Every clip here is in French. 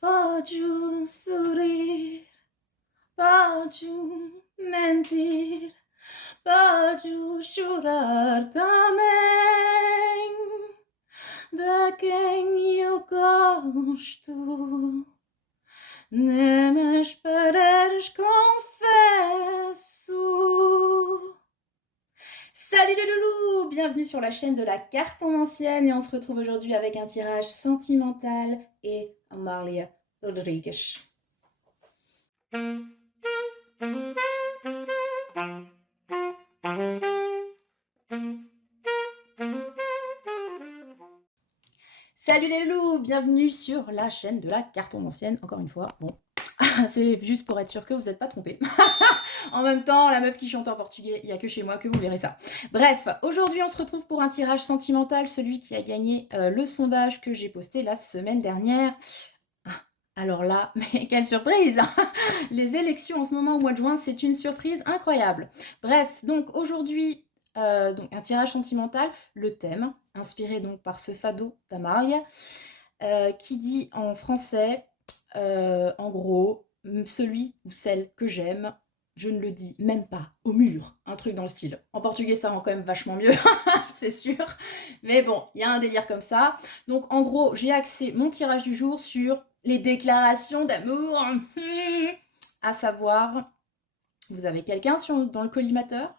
Pode sorrir, pode mentir, pode chorar também. De quem eu gosto, nem me esperes, confesso. Salut les loulous, bienvenue sur la chaîne de la carte en ancienne et on se retrouve aujourd'hui avec un tirage sentimental et Amalia Rodrigues. Salut les loulous, bienvenue sur la chaîne de la carte en ancienne, encore une fois, bon, c'est juste pour être sûr que vous n'êtes pas trompés. En même temps, la meuf qui chante en portugais, il n'y a que chez moi que vous verrez ça. Bref, aujourd'hui on se retrouve pour un tirage sentimental, celui qui a gagné le sondage que j'ai posté la semaine dernière. Alors là, mais quelle surprise! Les élections en ce moment au mois de juin, c'est une surprise incroyable. Bref, donc aujourd'hui, donc un tirage sentimental, le thème, inspiré donc par ce fado d'Amalia, qui dit en français, en gros, celui ou celle que j'aime, je ne le dis même pas au mur, un truc dans le style. En portugais, ça rend quand même vachement mieux, c'est sûr. Mais bon, il y a un délire comme ça. Donc en gros, j'ai axé mon tirage du jour sur les déclarations d'amour, à savoir, vous avez quelqu'un dans le collimateur,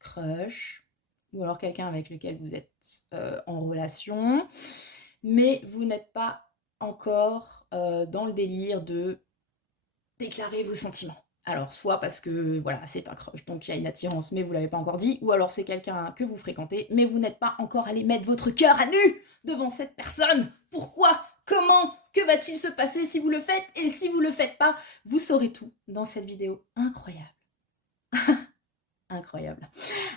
crush, ou alors quelqu'un avec lequel vous êtes en relation, mais vous n'êtes pas encore dans le délire de déclarer vos sentiments. Alors, soit parce que, voilà, c'est un crush, donc il y a une attirance, mais vous ne l'avez pas encore dit, ou alors c'est quelqu'un que vous fréquentez, mais vous n'êtes pas encore allé mettre votre cœur à nu devant cette personne. Pourquoi? Comment? Que va-t-il se passer si vous le faites? Et si vous ne le faites pas, vous saurez tout dans cette vidéo incroyable. Incroyable.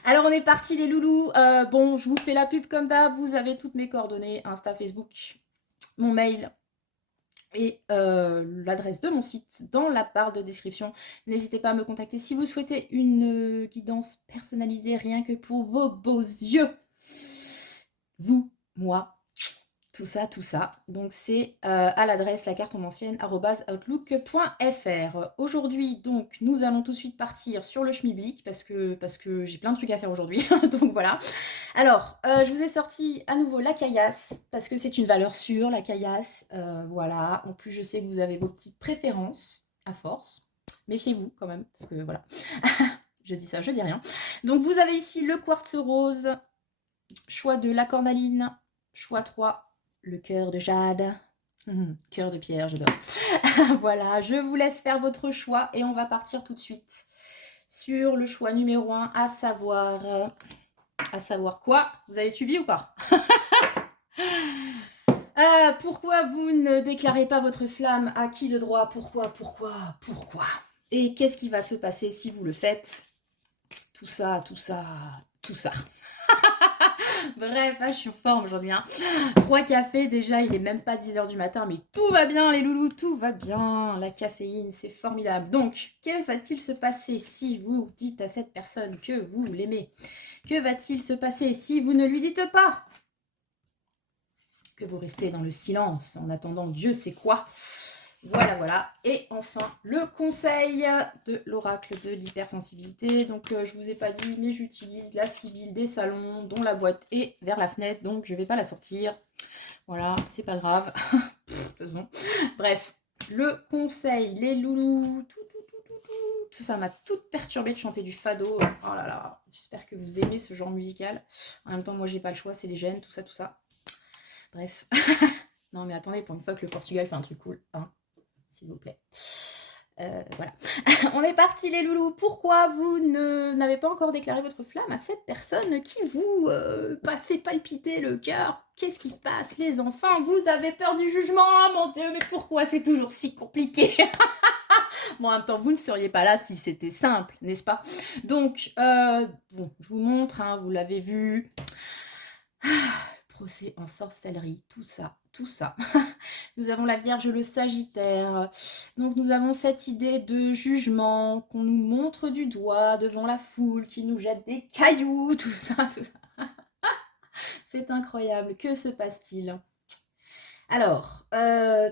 Alors on est parti les loulous. Bon, je vous fais la pub comme d'hab, vous avez toutes mes coordonnées, Insta, Facebook, mon mail et l'adresse de mon site dans la barre de description. N'hésitez pas à me contacter si vous souhaitez une guidance personnalisée rien que pour vos beaux yeux. Vous, moi, tout ça, tout ça. Donc c'est à l'adresse lacartenancienne@outlook.fr. Aujourd'hui, donc, nous allons tout de suite partir sur le schmilblick parce que j'ai plein de trucs à faire aujourd'hui. Donc voilà. Alors, je vous ai sorti à nouveau la caillasse parce que c'est une valeur sûre, la caillasse. Voilà. En plus, je sais que vous avez vos petites préférences à force. Méfiez-vous quand même parce que voilà. Je dis ça, je dis rien. Donc vous avez ici le quartz rose, choix de la cornaline, choix 3, le cœur de jade. Cœur de pierre, j'adore. Voilà, je vous laisse faire votre choix et on va partir tout de suite sur le choix numéro 1, à savoir quoi? Vous avez suivi ou pas? Pourquoi vous ne déclarez pas votre flamme? À qui de droit? Pourquoi? Et qu'est-ce qui va se passer si vous le faites? Tout ça. Bref, je suis en forme aujourd'hui. 3 cafés, déjà, il est même pas 10h du matin, mais tout va bien les loulous, tout va bien. La caféine, c'est formidable. Donc, que va-t-il se passer si vous dites à cette personne que vous l'aimez? Que va-t-il se passer si vous ne lui dites pas? Que vous restez dans le silence en attendant Dieu sait quoi. Voilà. Et enfin, le conseil de l'oracle de l'hypersensibilité. Donc, je vous ai pas dit, mais j'utilise la Sibylle des salons, dont la boîte est vers la fenêtre, donc je vais pas la sortir. Voilà, c'est pas grave. Bref, le conseil, les loulous, tout ça m'a toute perturbée de chanter du fado. Oh là là, j'espère que vous aimez ce genre musical. En même temps, moi, j'ai pas le choix, c'est les gènes, tout ça. Bref. Non, mais attendez, pour une fois que le Portugal fait un truc cool, hein, s'il vous plaît. Voilà. On est parti les loulous. Pourquoi vous n'avez pas encore déclaré votre flamme à cette personne qui vous fait palpiter le cœur? Qu'est-ce qui se passe les enfants? Vous avez peur du jugement? Oh mon Dieu, mais pourquoi c'est toujours si compliqué? Bon, en même temps, vous ne seriez pas là si c'était simple, n'est-ce pas? Donc, bon, je vous montre, hein, vous l'avez vu. Procès en sorcellerie, tout ça. Nous avons la Vierge, le Sagittaire. Donc nous avons cette idée de jugement qu'on nous montre du doigt devant la foule, qui nous jette des cailloux, tout ça. C'est incroyable. Que se passe-t-il? Alors,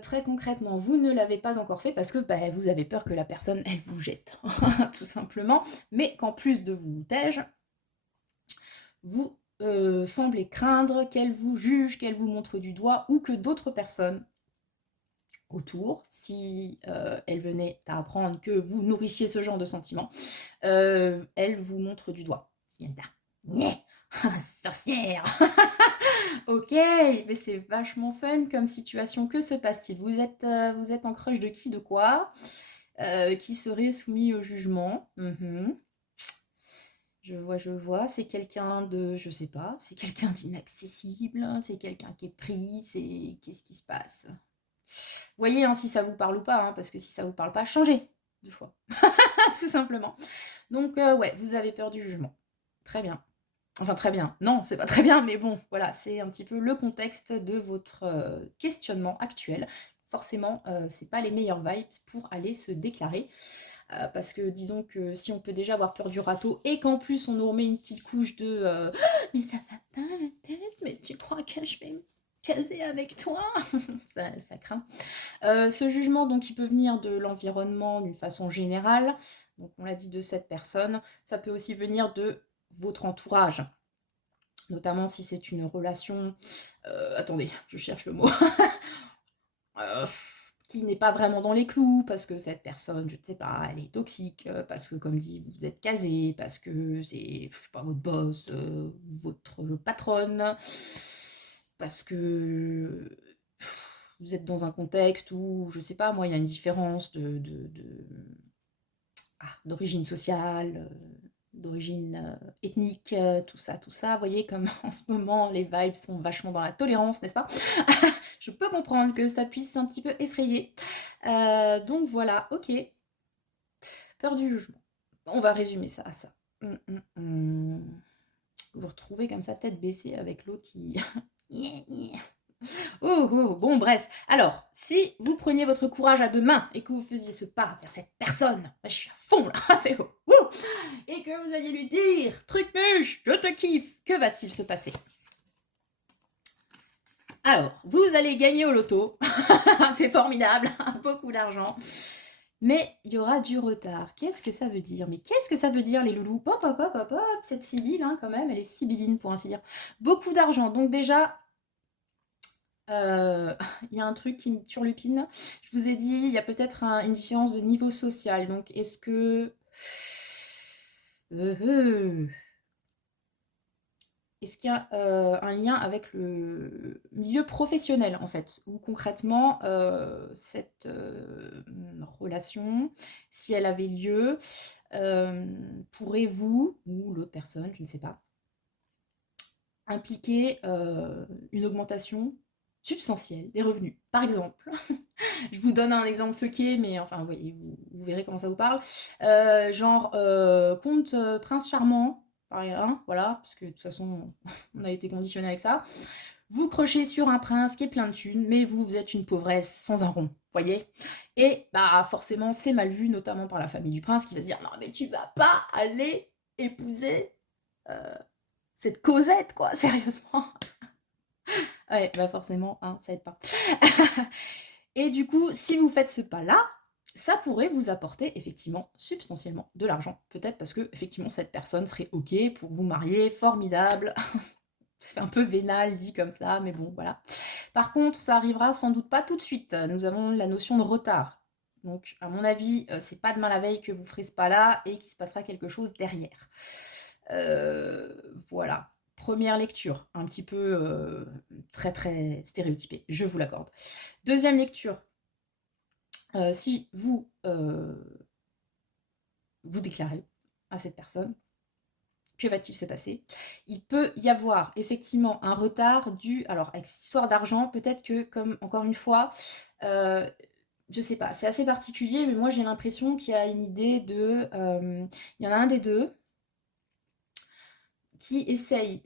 très concrètement, vous ne l'avez pas encore fait parce que, bah, vous avez peur que la personne, elle vous jette, tout simplement, mais qu'en plus de vous tège, vous, semblez craindre qu'elle vous juge, qu'elle vous montre du doigt ou que d'autres personnes autour, si, elles venaient à apprendre que vous nourrissiez ce genre de sentiments, elles vous montrent du doigt. Yenta. Nyeh! Sorcière! OK, mais c'est vachement fun comme situation. Que se passe-t-il? Vous êtes en crush de qui, de quoi? Qui serait soumis au jugement? Mmh. Je vois. C'est quelqu'un de je sais pas, c'est quelqu'un d'inaccessible? C'est quelqu'un qui est pris? C'est qu'est-ce qui se passe? Voyez, hein, si ça vous parle ou pas, hein, parce que si ça vous parle pas, changez de choix, tout simplement. Donc ouais, vous avez peur du jugement. Très bien. Enfin très bien, non, c'est pas très bien, mais bon, voilà, c'est un petit peu le contexte de votre, questionnement actuel. Forcément, c'est pas les meilleures vibes pour aller se déclarer, parce que disons que si on peut déjà avoir peur du râteau et qu'en plus on nous remet une petite couche de, «Mais ça va pas la tête, mais tu crois que je vais me caser avec toi?» Ça craint. Ce jugement donc il peut venir de l'environnement d'une façon générale, donc on l'a dit de cette personne, ça peut aussi venir de votre entourage. Notamment si c'est une relation, attendez, je cherche le mot, heu, qui n'est pas vraiment dans les clous, parce que cette personne, je ne sais pas, elle est toxique, parce que comme dit, vous êtes casés, parce que c'est, je sais pas, votre boss, votre patronne, parce que vous êtes dans un contexte où, je sais pas moi, il y a une différence d'origine sociale, d'origine ethnique, tout ça. Vous voyez comme en ce moment les vibes sont vachement dans la tolérance, n'est-ce pas? Je peux comprendre que ça puisse un petit peu effrayer. Donc voilà, ok, peur du jugement. On va résumer ça à ça. Vous vous retrouvez comme ça, tête baissée avec l'autre qui... Oh, oh, bon, bref. Alors, si vous preniez votre courage à deux mains et que vous faisiez ce pas vers cette personne, moi, je suis à fond là, c'est et que vous alliez lui dire, truc-muche, je te kiffe, que va-t-il se passer? Alors, vous allez gagner au loto, c'est formidable, beaucoup d'argent, mais il y aura du retard. Qu'est-ce que ça veut dire? Mais qu'est-ce que ça veut dire, les loulous? Hop, hop, hop, hop, hop, cette Sibylle, hein, quand même, elle est sibylline pour ainsi dire. Beaucoup d'argent, donc déjà, il y a un truc qui me turlupine. Je vous ai dit, il y a peut-être une différence de niveau social. Donc, est-ce que... euh, est-ce qu'il y a un lien avec le milieu professionnel, en fait, où concrètement, cette relation, si elle avait lieu, pourrait-vous, ou l'autre personne, je ne sais pas, impliquer une augmentation substantielle des revenus? Par exemple, je vous donne un exemple fucké, mais enfin, vous voyez, vous verrez comment ça vous parle. Genre, conte Prince Charmant, par exemple, voilà, parce que de toute façon, on a été conditionné avec ça. Vous crochez sur un prince qui est plein de thunes, mais vous êtes une pauvresse sans un rond, voyez. Et bah forcément, c'est mal vu, notamment par la famille du prince, qui va se dire non mais tu vas pas aller épouser euh, cette Cosette, quoi, sérieusement. Ouais, bah forcément, hein, ça aide pas. Et du coup, si vous faites ce pas-là, ça pourrait vous apporter effectivement substantiellement de l'argent. Peut-être parce que effectivement cette personne serait OK pour vous marier, formidable. C'est un peu vénal dit comme ça, mais bon, voilà. Par contre, ça arrivera sans doute pas tout de suite. Nous avons la notion de retard. Donc, à mon avis, c'est pas demain la veille que vous ferez ce pas-là et qu'il se passera quelque chose derrière. Voilà. Première lecture, un petit peu très très stéréotypée, je vous l'accorde. Deuxième lecture, si vous vous déclarez à cette personne, que va-t-il se passer? Il peut y avoir effectivement un retard dû, alors avec cette histoire d'argent, peut-être que comme encore une fois, euh, je sais pas, c'est assez particulier, mais moi j'ai l'impression qu'il y a une idée de, il y en a un des deux qui essaye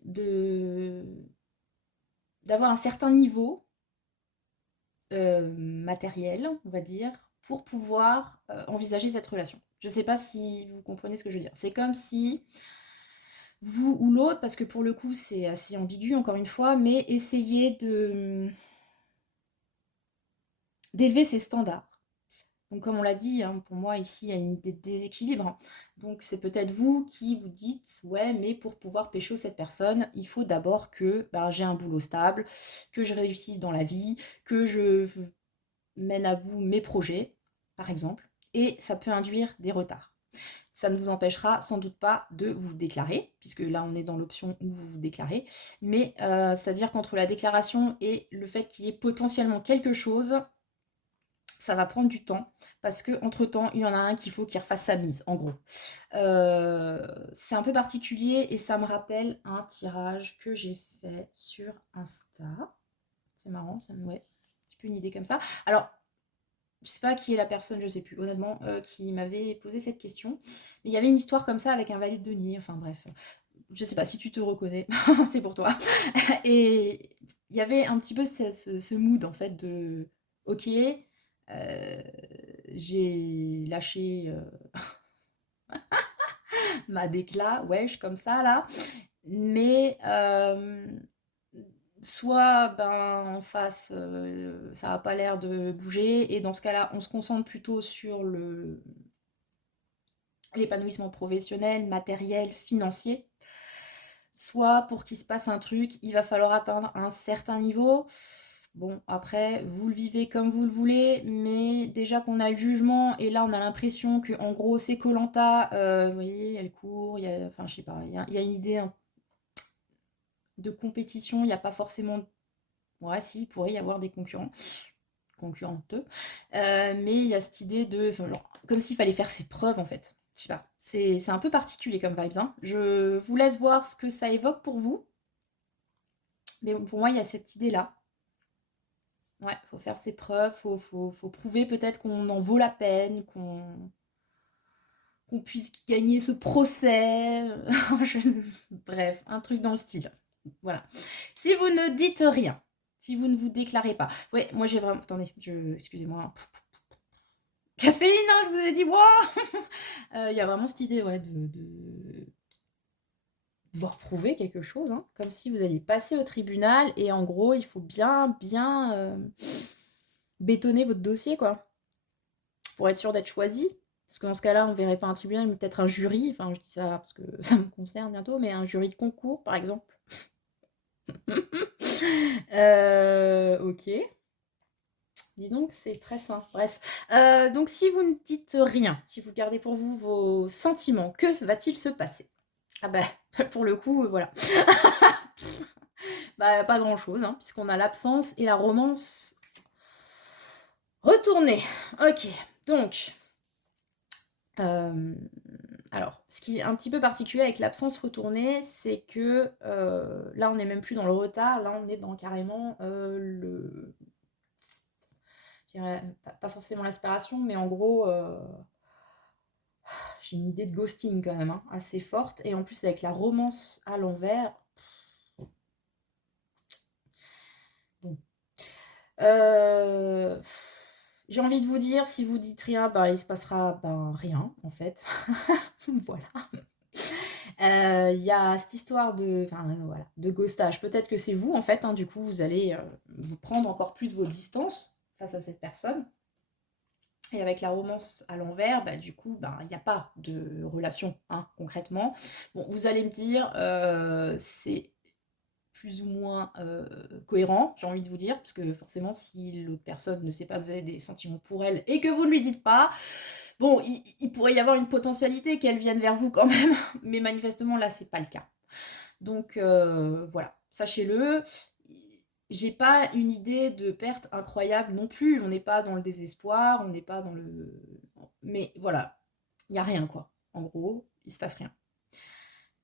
d'avoir un certain niveau matériel, on va dire, pour pouvoir envisager cette relation. Je sais pas si vous comprenez ce que je veux dire. C'est comme si vous ou l'autre, parce que pour le coup c'est assez ambigu encore une fois, mais essayez de d'élever ses standards. Donc comme on l'a dit, hein, pour moi ici il y a une déséquilibre. Donc c'est peut-être vous qui vous dites ouais mais pour pouvoir pécho cette personne, il faut d'abord que j'ai un boulot stable, que je réussisse dans la vie, que je mène à bout mes projets, par exemple, et ça peut induire des retards. Ça ne vous empêchera sans doute pas de vous déclarer, puisque là on est dans l'option où vous vous déclarez, mais c'est-à-dire qu'entre la déclaration et le fait qu'il y ait potentiellement quelque chose, ça va prendre du temps, parce que entre temps il y en a un qu'il faut qu'il refasse sa mise, en gros. C'est un peu particulier et ça me rappelle un tirage que j'ai fait sur Insta. C'est marrant, ça me... Ouais, un petit peu une idée comme ça. Alors, je sais pas qui est la personne, je sais plus, honnêtement, qui m'avait posé cette question. Mais il y avait une histoire comme ça avec un valet de denier, enfin bref. Je sais pas si tu te reconnais, c'est pour toi. Et il y avait un petit peu ce mood en fait de ok, j'ai lâché ma décla, wesh, comme ça là. Mais soit en face, ça n'a pas l'air de bouger, et dans ce cas-là, on se concentre plutôt sur l'épanouissement professionnel, matériel, financier. Soit pour qu'il se passe un truc, il va falloir atteindre un certain niveau. Bon, après, vous le vivez comme vous le voulez, mais déjà qu'on a le jugement, et là on a l'impression que en gros c'est koh, vous voyez, elle court, enfin je sais pas, il y a une idée de compétition, il n'y a pas forcément... Ouais, si, il pourrait y avoir des concurrenteux, mais il y a cette idée de... Enfin, genre, comme s'il fallait faire ses preuves, en fait. Je sais pas, c'est un peu particulier comme vibes, hein. Je vous laisse voir ce que ça évoque pour vous, mais pour moi, il y a cette idée-là. Ouais, faut faire ses preuves, faut prouver peut-être qu'on en vaut la peine, qu'on puisse gagner ce procès. Bref, un truc dans le style. Voilà. Si vous ne dites rien, si vous ne vous déclarez pas. Ouais, moi j'ai vraiment... Attendez, excusez-moi. Caféine, hein, je vous ai dit, wow. Il y a vraiment cette idée, ouais, de devoir prouver quelque chose, hein, comme si vous alliez passer au tribunal, et en gros, il faut bien bétonner votre dossier, quoi, pour être sûr d'être choisi. Parce que dans ce cas-là, on ne verrait pas un tribunal, mais peut-être un jury. Enfin, je dis ça parce que ça me concerne bientôt, mais un jury de concours, par exemple. Ok. Dis donc, c'est très simple. Bref. Donc, si vous ne dites rien, si vous gardez pour vous vos sentiments, que va-t-il se passer? Ah bah, pour le coup, voilà. Pas grand-chose, hein, puisqu'on a l'absence et la romance retournée. Ok, donc... alors, ce qui est un petit peu particulier avec l'absence retournée, c'est que là, on n'est même plus dans le retard, là, on est dans carrément je dirais, pas forcément l'aspiration, mais en gros, j'ai une idée de ghosting quand même, hein, assez forte, et en plus avec la romance à l'envers. Bon. J'ai envie de vous dire, si vous dites rien, il se passera rien, en fait. Voilà. Il y a cette histoire voilà, de ghostage. Peut-être que c'est vous, en fait, hein, du coup, vous allez vous prendre encore plus vos distances face à cette personne. Et avec la romance à l'envers, du coup, il n'y a pas de relation, hein, concrètement. Bon, vous allez me dire, c'est plus ou moins cohérent, j'ai envie de vous dire, parce que forcément, si l'autre personne ne sait pas que vous avez des sentiments pour elle et que vous ne lui dites pas, bon, il pourrait y avoir une potentialité qu'elle vienne vers vous quand même, mais manifestement, là, c'est pas le cas. Donc, voilà, sachez-le. J'ai pas une idée de perte incroyable non plus. On n'est pas dans le désespoir, on n'est pas dans le... Mais voilà, il n'y a rien, quoi. En gros, il se passe rien.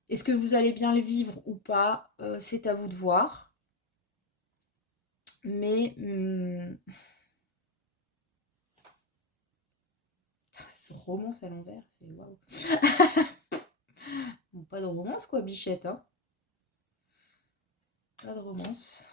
Est-ce que vous allez bien le vivre ou pas? C'est à vous de voir. Mais ce romance à l'envers, c'est waouh. Bon, pas de romance, quoi, bichette, hein. Pas de romance.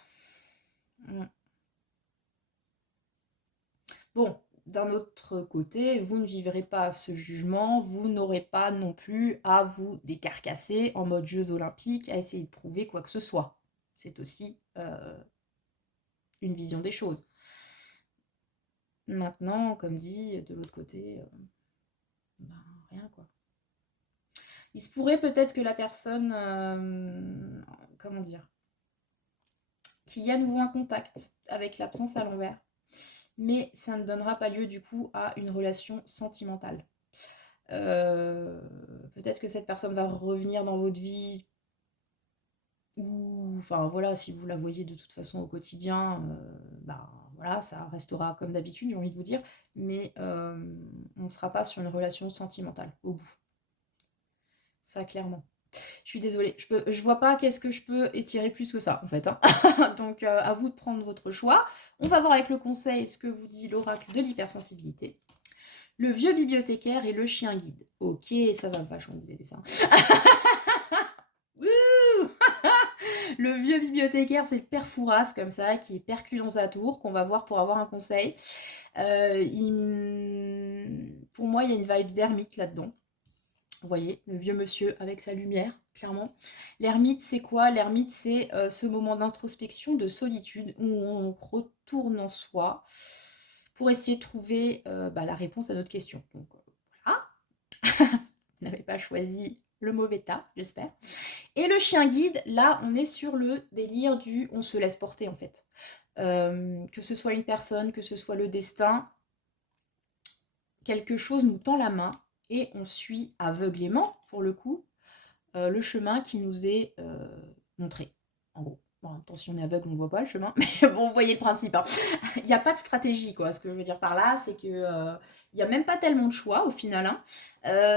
Bon, d'un autre côté, vous ne vivrez pas ce jugement, vous n'aurez pas non plus à vous décarcasser en mode Jeux olympiques, à essayer de prouver quoi que ce soit. C'est aussi une vision des choses. Maintenant, comme dit, de l'autre côté, ben, rien quoi. Il se pourrait peut-être que la personne, comment dire, qu'il y ait à nouveau un contact avec l'absence à l'envers, mais ça ne donnera pas lieu du coup à une relation sentimentale. Peut-être que cette personne va revenir dans votre vie, ou enfin voilà, si vous la voyez de toute façon au quotidien, ben voilà, ça restera comme d'habitude, j'ai envie de vous dire, mais on ne sera pas sur une relation sentimentale au bout. Ça, clairement. Je suis désolée, je vois pas qu'est-ce que je peux étirer plus que ça, en fait, hein. Donc, à vous de prendre votre choix. On va voir avec le conseil ce que vous dit l'oracle de l'hypersensibilité. Le vieux bibliothécaire et le chien guide. Ok, ça va vachement vous aider, ça. Le vieux bibliothécaire, c'est Père Fouras, comme ça, qui est perclus dans sa tour, qu'on va voir pour avoir un conseil. Pour moi, il y a une vibe d'ermite là-dedans. Vous voyez, le vieux monsieur avec sa lumière, clairement. L'ermite, c'est quoi? L'ermite, c'est ce moment d'introspection, de solitude, où on retourne en soi pour essayer de trouver la réponse à notre question. Donc, voilà. Vous n'avez pas choisi le mauvais tas, j'espère. Et le chien guide, là, on est sur le délire du on se laisse porter, en fait. Que ce soit une personne, que ce soit le destin, quelque chose nous tend la main et on suit aveuglément, pour le coup, le chemin qui nous est montré, en gros. Bon, en même temps, si on est aveugle, on ne voit pas le chemin, mais bon, vous voyez le principe. Hein. Il n'y a pas de stratégie, quoi. Ce que je veux dire par là, c'est que il n'y a même pas tellement de choix, au final. Hein.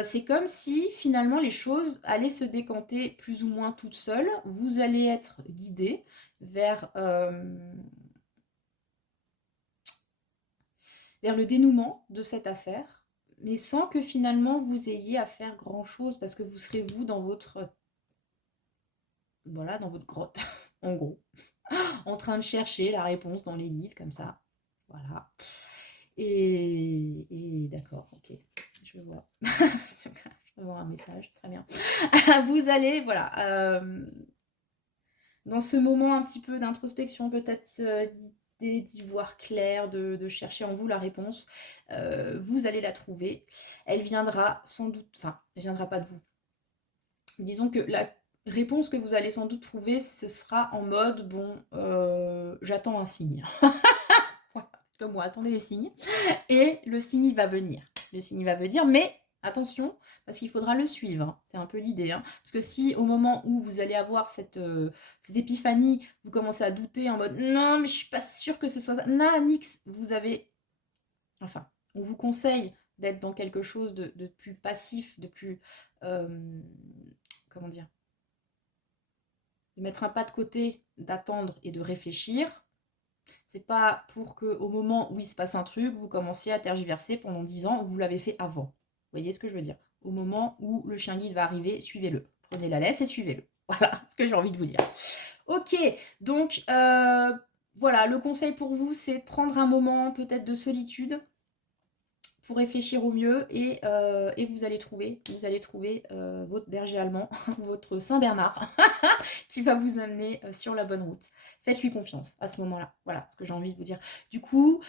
C'est comme si, finalement, les choses allaient se décanter plus ou moins toutes seules. Vous allez être guidé vers le dénouement de cette affaire, mais sans que finalement vous ayez à faire grand chose, parce que vous serez vous dans votre grotte, en gros, en train de chercher la réponse dans les livres, comme ça. Voilà. Et d'accord, ok, je vois. Je vais voir un message, très bien. Vous allez, voilà, dans ce moment un petit peu d'introspection, peut-être d'y voir clair, de chercher en vous la réponse, vous allez la trouver. Elle viendra sans doute, enfin, elle viendra pas de vous. Disons que la réponse que vous allez sans doute trouver, ce sera en mode, bon, j'attends un signe. Voilà, comme moi, attendez les signes. Et le signe, il va venir. Le signe, il va venir, mais attention, parce qu'il faudra le suivre. C'est un peu l'idée. Hein. Parce que si au moment où vous allez avoir cette épiphanie, vous commencez à douter en mode, non, mais je suis pas sûre que ce soit ça. Non, nix, vous avez... Enfin, on vous conseille d'être dans quelque chose de plus passif, de plus... comment dire, de mettre un pas de côté, d'attendre et de réfléchir. C'est pas pour que au moment où il se passe un truc, vous commenciez à tergiverser pendant 10 ans, vous l'avez fait avant. Vous voyez ce que je veux dire? Au moment où le chien guide va arriver, suivez-le. Prenez la laisse et suivez-le. Voilà ce que j'ai envie de vous dire. Ok, donc voilà, le conseil pour vous, c'est de prendre un moment peut-être de solitude pour réfléchir au mieux et vous allez trouver votre berger allemand, votre Saint-Bernard, qui va vous amener sur la bonne route. Faites-lui confiance à ce moment-là. Voilà ce que j'ai envie de vous dire. Du coup,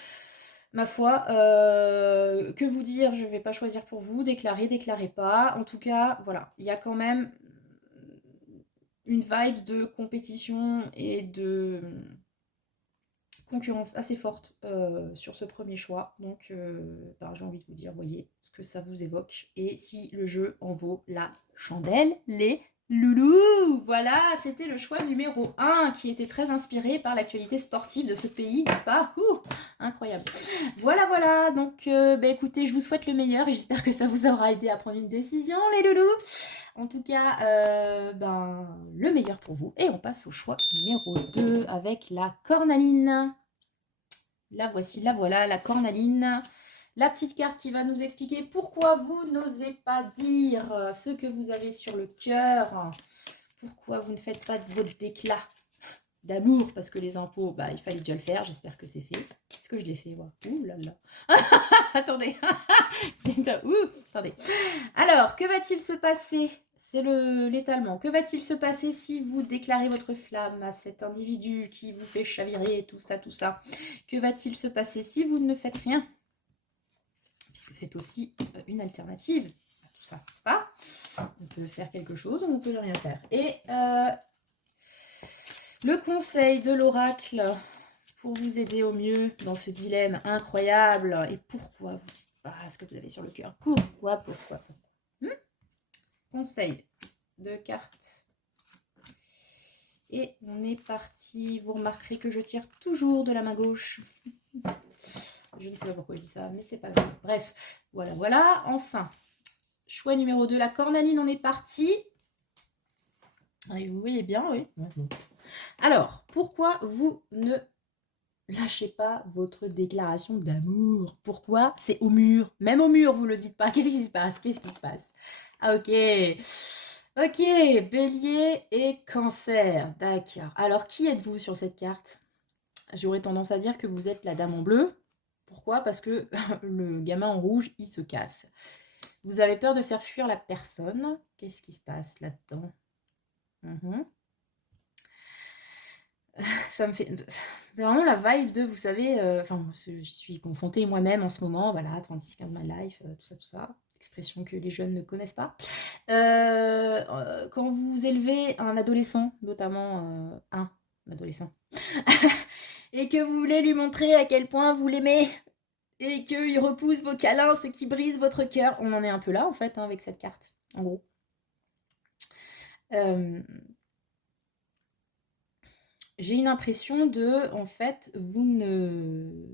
ma foi, que vous dire, je ne vais pas choisir pour vous, déclarer, déclarez pas. En tout cas, voilà, il y a quand même une vibe de compétition et de concurrence assez forte sur ce premier choix. Donc, j'ai envie de vous dire, voyez ce que ça vous évoque. Et si le jeu en vaut la chandelle, les loulous. Voilà, c'était le choix numéro 1 qui était très inspiré par l'actualité sportive de ce pays, n'est-ce pas? Incroyable. Voilà, voilà. Donc, écoutez, je vous souhaite le meilleur et j'espère que ça vous aura aidé à prendre une décision, les loulous. En tout cas, le meilleur pour vous. Et on passe au choix numéro 2 avec la cornaline. La voici, la voilà, la cornaline. La petite carte qui va nous expliquer pourquoi vous n'osez pas dire ce que vous avez sur le cœur. Pourquoi vous ne faites pas de votre déclat d'amour, parce que les impôts, il fallait déjà le faire. J'espère que c'est fait. Est-ce que je l'ai fait, moi? Ouh là là. Attendez. Attendez. Alors, que va-t-il se passer c'est l'étalement. Que va-t-il se passer si vous déclarez votre flamme à cet individu qui vous fait chavirer, tout ça, tout ça? Que va-t-il se passer si vous ne faites rien? Puisque c'est aussi une alternative à tout ça, n'est-ce pas? On peut faire quelque chose ou on peut rien faire. Et le conseil de l'oracle pour vous aider au mieux dans ce dilemme incroyable. Et pourquoi vous dites pas ce que vous avez sur le cœur? Pourquoi Conseil de cartes. Et on est parti. Vous remarquerez que je tire toujours de la main gauche. Je ne sais pas pourquoi je dis ça, mais c'est pas grave. Bref, voilà. Enfin, choix numéro 2, la cornaline, on est parti. Ah, vous voyez bien, oui. Alors, pourquoi vous ne lâchez pas votre déclaration d'amour? Pourquoi? C'est au mur. Même au mur, vous ne le dites pas. Qu'est-ce qui se passe? Ah, ok. Ok, bélier et cancer. D'accord. Alors, qui êtes-vous sur cette carte? J'aurais tendance à dire que vous êtes la dame en bleu. Pourquoi? Parce que le gamin en rouge, il se casse. Vous avez peur de faire fuir la personne. Qu'est-ce qui se passe là-dedans? Ça me fait vraiment la vibe de, vous savez, enfin, je suis confrontée moi-même en ce moment, voilà, 36 15 my life, tout ça, expression que les jeunes ne connaissent pas. Quand vous élevez un adolescent, notamment un adolescent, et que vous voulez lui montrer à quel point vous l'aimez, et qu'il repousse vos câlins, ce qui brise votre cœur, on en est un peu là, en fait, hein, avec cette carte, en gros. J'ai une impression de, en fait, vous ne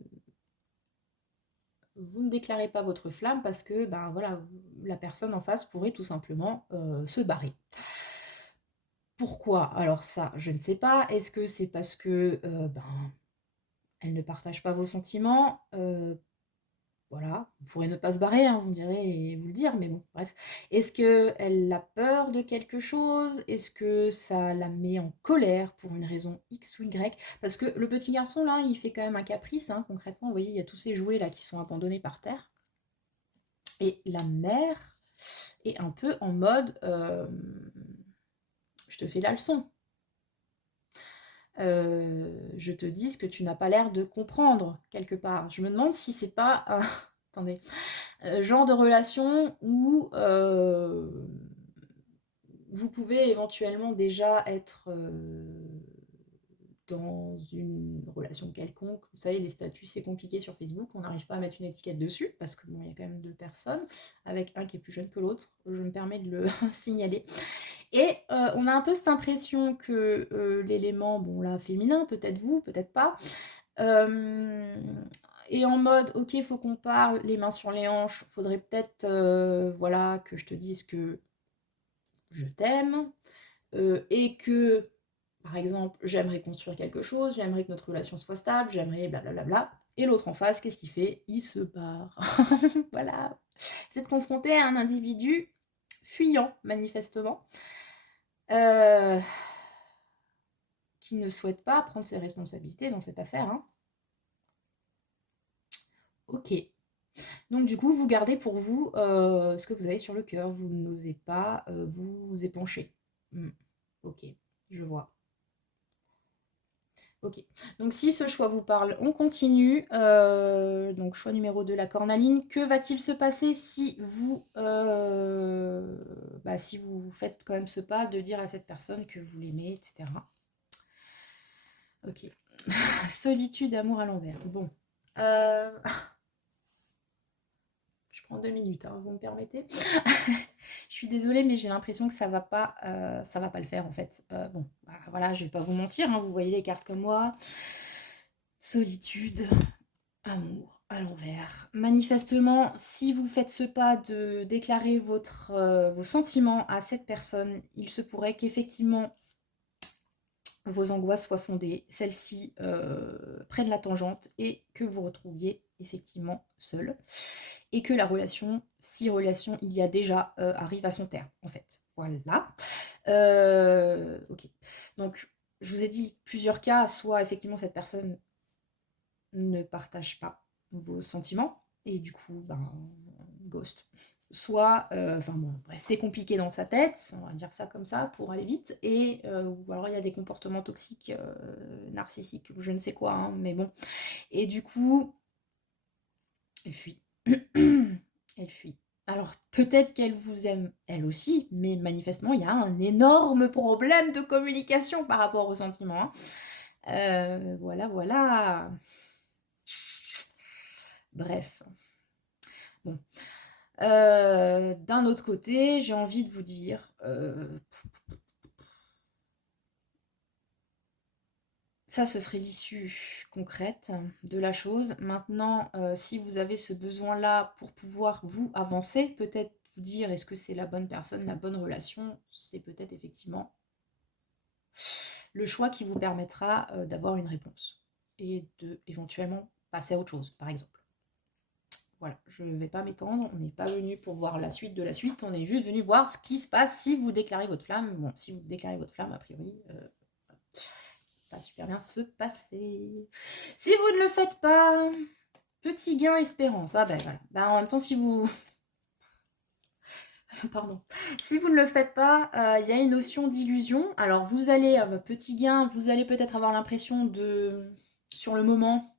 déclarez pas votre flamme parce que, ben voilà, la personne en face pourrait tout simplement se barrer. Pourquoi? Alors ça, je ne sais pas. Est-ce que c'est parce que, elle ne partage pas vos sentiments? Voilà, vous pourrez ne pas se barrer, hein, vous me direz et vous le dire, mais bon, bref. Est-ce qu'elle a peur de quelque chose? Est-ce que ça la met en colère pour une raison X ou Y? Parce que le petit garçon, là, il fait quand même un caprice, hein, concrètement. Vous voyez, il y a tous ces jouets, là, qui sont abandonnés par terre. Et la mère est un peu en mode je te fais la leçon. Je te dis ce que tu n'as pas l'air de comprendre, quelque part. Je me demande si c'est pas un attendez, genre de relation où vous pouvez éventuellement déjà être dans une relation quelconque. Vous savez, les statuts, c'est compliqué sur Facebook, on n'arrive pas à mettre une étiquette dessus, parce que bon, il y a quand même deux personnes, avec un qui est plus jeune que l'autre, je me permets de le signaler. Et on a un peu cette impression que l'élément, bon là, féminin, peut-être vous, peut-être pas, est en mode, ok, il faut qu'on parle, les mains sur les hanches, faudrait peut-être, voilà, que je te dise que je t'aime, et que, par exemple, j'aimerais construire quelque chose, j'aimerais que notre relation soit stable, j'aimerais blablabla. Et l'autre en face, qu'est-ce qu'il fait? Il se barre. Voilà. Vous êtes confronté à un individu fuyant, manifestement, qui ne souhaite pas prendre ses responsabilités dans cette affaire. Hein. Ok. Donc du coup, vous gardez pour vous ce que vous avez sur le cœur. Vous n'osez pas vous épancher. Ok, je vois. Ok. Donc si ce choix vous parle, on continue. Donc choix numéro 2, la cornaline. Que va-t-il se passer si vous, si vous faites quand même ce pas de dire à cette personne que vous l'aimez, etc. Ok. Solitude, amour à l'envers. Bon. Je prends 2 minutes, hein, vous me permettez. Je suis désolée, mais j'ai l'impression que ça va pas le faire en fait. Bon, voilà, je vais pas vous mentir, hein, vous voyez les cartes comme moi. Solitude, amour à l'envers. Manifestement, si vous faites ce pas de déclarer vos sentiments à cette personne, il se pourrait qu'effectivement vos angoisses soient fondées, celles-ci prennent la tangente et que vous retrouviez effectivement seul. Et que la relation, si relation il y a déjà, arrive à son terme, en fait. Voilà. Ok. Donc, je vous ai dit plusieurs cas, soit effectivement cette personne ne partage pas vos sentiments, et du coup, ghost. soit, enfin bon, bref, c'est compliqué dans sa tête, on va dire ça comme ça pour aller vite, et ou alors il y a des comportements toxiques, narcissiques ou je ne sais quoi, hein, mais bon. Et du coup, elle fuit. Elle fuit. Alors peut-être qu'elle vous aime elle aussi, mais manifestement il y a un énorme problème de communication par rapport aux sentiments, hein. Voilà, voilà. Bref, bon. D'un autre côté, j'ai envie de vous dire, ça, ce serait l'issue concrète de la chose. Maintenant, si vous avez ce besoin-là pour pouvoir vous avancer, peut-être vous dire: «Est-ce que c'est la bonne personne, la bonne relation?» c'est peut-être effectivement le choix qui vous permettra, d'avoir une réponse et de éventuellement passer à autre chose, par exemple. Voilà, je ne vais pas m'étendre, on n'est pas venu pour voir la suite de la suite, on est juste venu voir ce qui se passe si vous déclarez votre flamme. Bon, si vous déclarez votre flamme, a priori, va super bien se passer. Si vous ne le faites pas, petit gain espérance. Ah ben voilà. Ben, en même temps, si vous... Pardon. Si vous ne le faites pas, il y a une notion d'illusion. Alors vous allez, petit gain, vous allez peut-être avoir l'impression de, sur le moment,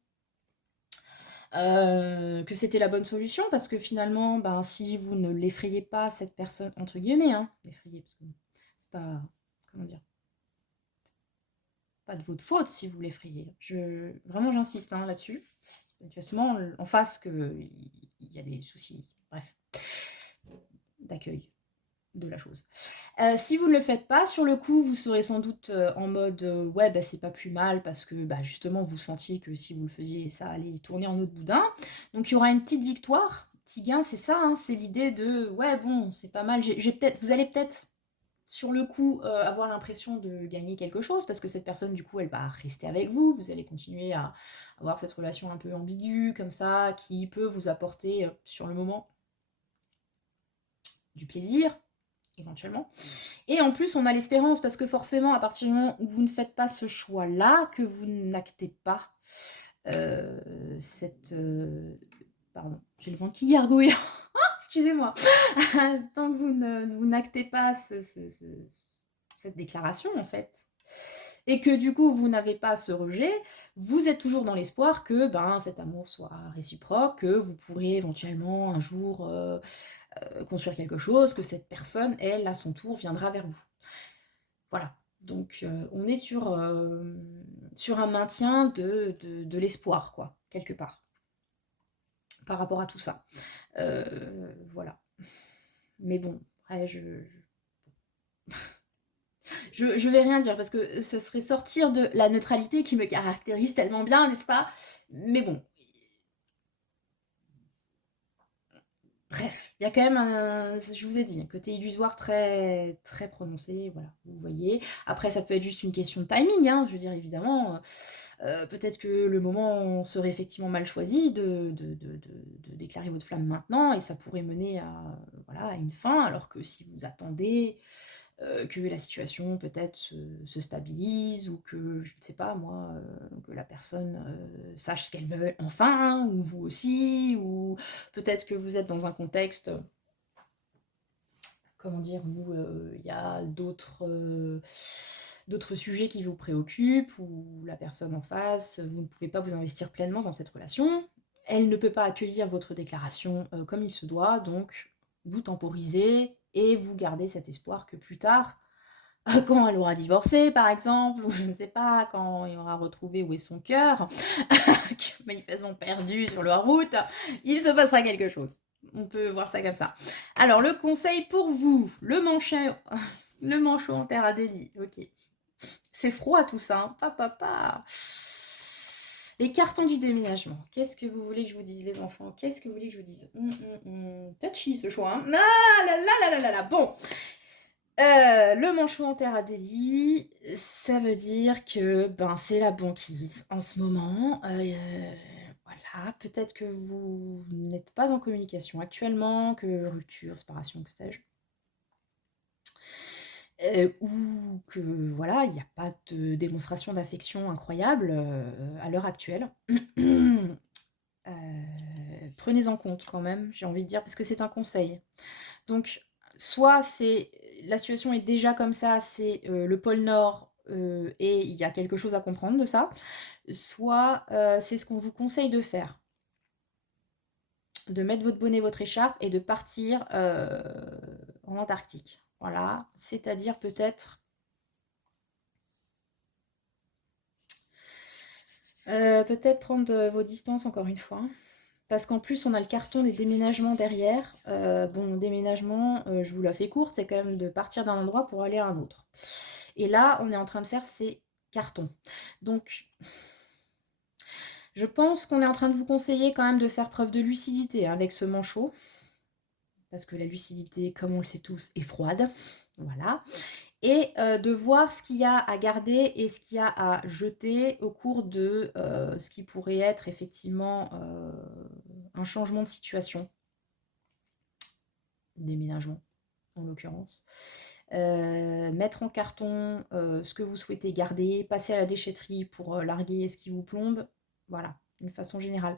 que c'était la bonne solution, parce que finalement, ben, si vous ne l'effrayez pas, cette personne, entre guillemets, hein, l'effrayez, parce que c'est pas, comment dire, pas de votre faute si vous l'effrayez. Vraiment, j'insiste hein, là-dessus. Manifestement, en face, qu'il y a des soucis, bref, d'accueil de la chose. Si vous ne le faites pas, sur le coup, vous serez sans doute en mode ouais, bah, c'est pas plus mal parce que bah, justement, vous sentiez que si vous le faisiez, ça allait tourner en autre boudin. Donc il y aura une petite victoire, petit gain, c'est ça, hein, c'est l'idée de ouais, bon, c'est pas mal. Vous allez peut-être sur le coup avoir l'impression de gagner quelque chose parce que cette personne, du coup, elle va rester avec vous. Vous allez continuer à avoir cette relation un peu ambiguë comme ça qui peut vous apporter sur le moment du plaisir éventuellement. Et en plus, on a l'espérance, parce que forcément, à partir du moment où vous ne faites pas ce choix-là, que vous n'actez pas cette... pardon, j'ai le ventre qui gargouille. Excusez-moi. Tant que vous n'actez pas cette déclaration, en fait, et que du coup, vous n'avez pas ce rejet, vous êtes toujours dans l'espoir que ben, cet amour soit réciproque, que vous pourrez éventuellement un jour construire quelque chose, que cette personne, elle, à son tour, viendra vers vous. Voilà. Donc, on est sur un maintien de l'espoir, quoi, quelque part, par rapport à tout ça. Voilà. Mais bon, après, je vais rien dire, parce que ce serait sortir de la neutralité qui me caractérise tellement bien, n'est-ce pas? Mais bon, bref, il y a quand même je vous ai dit, un côté illusoire très, très prononcé, voilà, vous voyez. Après, ça peut être juste une question de timing, hein, je veux dire, évidemment. Peut-être que le moment serait effectivement mal choisi de déclarer votre flamme maintenant, et ça pourrait mener voilà, à une fin, alors que si vous attendez que la situation peut-être se stabilise, ou que, je ne sais pas moi, que la personne sache ce qu'elle veut enfin, ou vous aussi, ou peut-être que vous êtes dans un contexte, comment dire, où il y a d'autres sujets qui vous préoccupent, ou la personne en face, vous ne pouvez pas vous investir pleinement dans cette relation, elle ne peut pas accueillir votre déclaration comme il se doit, donc vous temporisez et vous gardez cet espoir que plus tard, quand elle aura divorcé, par exemple, ou je ne sais pas, quand il aura retrouvé où est son cœur, manifestement perdu sur la route, il se passera quelque chose. On peut voir ça comme ça. Alors, le conseil pour vous, le manchot en terre à délit, ok. C'est froid tout ça, hein. Papa. Les cartons du déménagement. Qu'est-ce que vous voulez que je vous dise, les enfants? Qu'est-ce que vous voulez que je vous dise? Touchy ce choix, hein. Ah là là là là là là. Bon. Le manchot en terre à délit, ça veut dire que ben, c'est la banquise en ce moment. Voilà, peut-être que vous n'êtes pas en communication actuellement, que rupture, séparation, que sais-je. Ou que voilà, il n'y a pas de démonstration d'affection incroyable à l'heure actuelle. prenez en compte quand même, j'ai envie de dire, parce que c'est un conseil. Donc, soit c'est la situation est déjà comme ça, c'est le pôle Nord et il y a quelque chose à comprendre de ça, soit c'est ce qu'on vous conseille de faire. De mettre votre bonnet, votre écharpe et de partir en Antarctique. Voilà, c'est-à-dire peut-être prendre vos distances encore une fois. Parce qu'en plus, on a le carton des déménagements derrière. Bon, déménagement, je vous la fais courte, c'est quand même de partir d'un endroit pour aller à un autre. Et là, on est en train de faire ces cartons. Donc, je pense qu'on est en train de vous conseiller quand même de faire preuve de lucidité avec ce manchot. Parce que la lucidité, comme on le sait tous, est froide. Voilà. Et de voir ce qu'il y a à garder et ce qu'il y a à jeter au cours de ce qui pourrait être effectivement un changement de situation. Déménagement, en l'occurrence. Mettre en carton ce que vous souhaitez garder, passer à la déchetterie pour larguer ce qui vous plombe. Voilà, d'une façon générale.